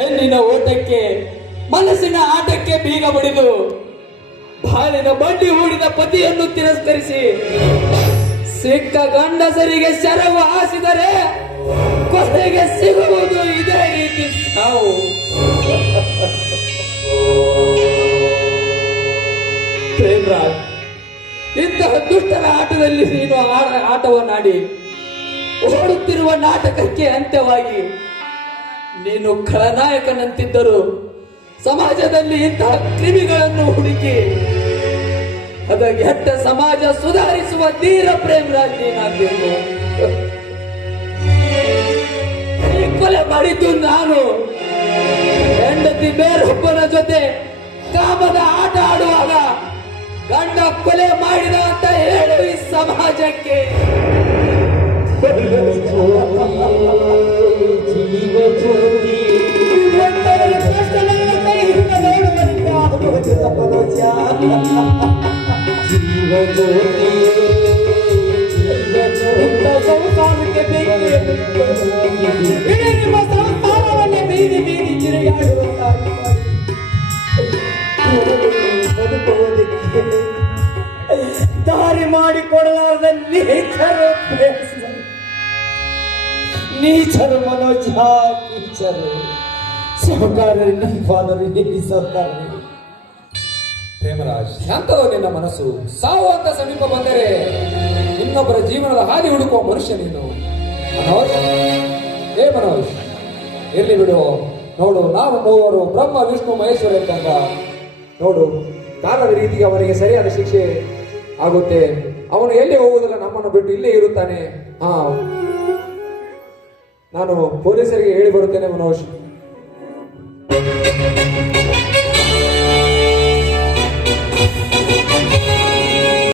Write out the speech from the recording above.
ಹೆಣ್ಣಿನ ಓಟಕ್ಕೆ, ಮನಸ್ಸಿನ ಆಟಕ್ಕೆ ಬೀಗ ಬಡಿದು, ಬಾಳಿನ ಬಡ್ಡಿ ಹೂಡಿದ ಪತಿಯನ್ನು ತಿರಸ್ಕರಿಸಿ, ಸಿಕ್ಕ ಗಂಡಸರಿಗೆ ಶರವ ಹಾಸಿದರೆ ಕೊನೆಗೆ ಸಿಗುವುದು ಇದೇ ರೀತಿ ನಾವು ಇಂತಹ ದುಷ್ಟರ ಆಟದಲ್ಲಿ ನೀನು ಆಟವನ್ನಾಡಿ, ಓಡುತ್ತಿರುವ ನಾಟಕಕ್ಕೆ ಅಂತ್ಯವಾಗಿ ನೀನು ಖಳನಾಯಕನಂತಿದ್ದರು ಸಮಾಜದಲ್ಲಿ ಇಂತಹ ಕ್ರಿಮಿಗಳನ್ನು ಹುಡುಕಿ, ಅದಕ್ಕೆ ಸಮಾಜ ಸುಧಾರಿಸುವ ಧೀರ ಪ್ರೇಮರಾಜ್ ನೀನಾಗಬೇಕು. ಕೊಲೆ ಮಾಡಿದ್ದು ನಾನು. ಹೆಂಡತಿ ಬೇರೊಬ್ಬನ ಜೊತೆ ಕಾಮದ ಆಟ ಆಡುವಾಗ ಗಂಡ ಕೊಲೆ ಮಾಡಿದ ಅಂತ ಹೇಳು ಈ ಸಮಾಜಕ್ಕೆ. ದಾರಿ ಮಾಡಿ ಕೊಡಲಾರದ ನೀಚರು ಪ್ರೇಮಿಸಿದರು. ನೀಚರು ಮನೋಜ ನೀಚರು ಸಹಕಾರರಿ ನನ್ನ ಫಾದರು ಹೇಳಿ ಸಹಕಾರರಿ ಪ್ರೇಮರಾಜ್ ಶಾಂತವ ನಿನ್ನ ಮನಸ್ಸು. ಸಾವು ಅಂತ ಸಮೀಪ ಬಂದರೆ ಇನ್ನೊಬ್ಬರ ಜೀವನದ ಹಾದಿ ಹುಡುಕುವ ಮನುಷ್ಯ ನೀನು. ಮನೋಜ್, ಹೇ ಮನೋಜ್ ಎಲ್ಲಿ ಬಿಡು. ನೋಡು, ನಾವು ಮೂವರು ಬ್ರಹ್ಮ, ವಿಷ್ಣು, ಮಹೇಶ್ವರ ಇದ್ದಂಗ. ನೋಡು, ಕಾಲದ ರೀತಿಗೆ ಅವನಿಗೆ ಸರಿಯಾದ ಶಿಕ್ಷೆ ಆಗುತ್ತೆ. ಅವನು ಎಲ್ಲಿ ಹೋಗುವುದಿಲ್ಲ, ನಮ್ಮನ್ನು ಬಿಟ್ಟು ಇಲ್ಲೇ ಇರುತ್ತಾನೆ. ಹಾ ನಾನು ಪೊಲೀಸರಿಗೆ ಹೇಳಿ ಬರುತ್ತೇನೆ ಮನೋಜ್.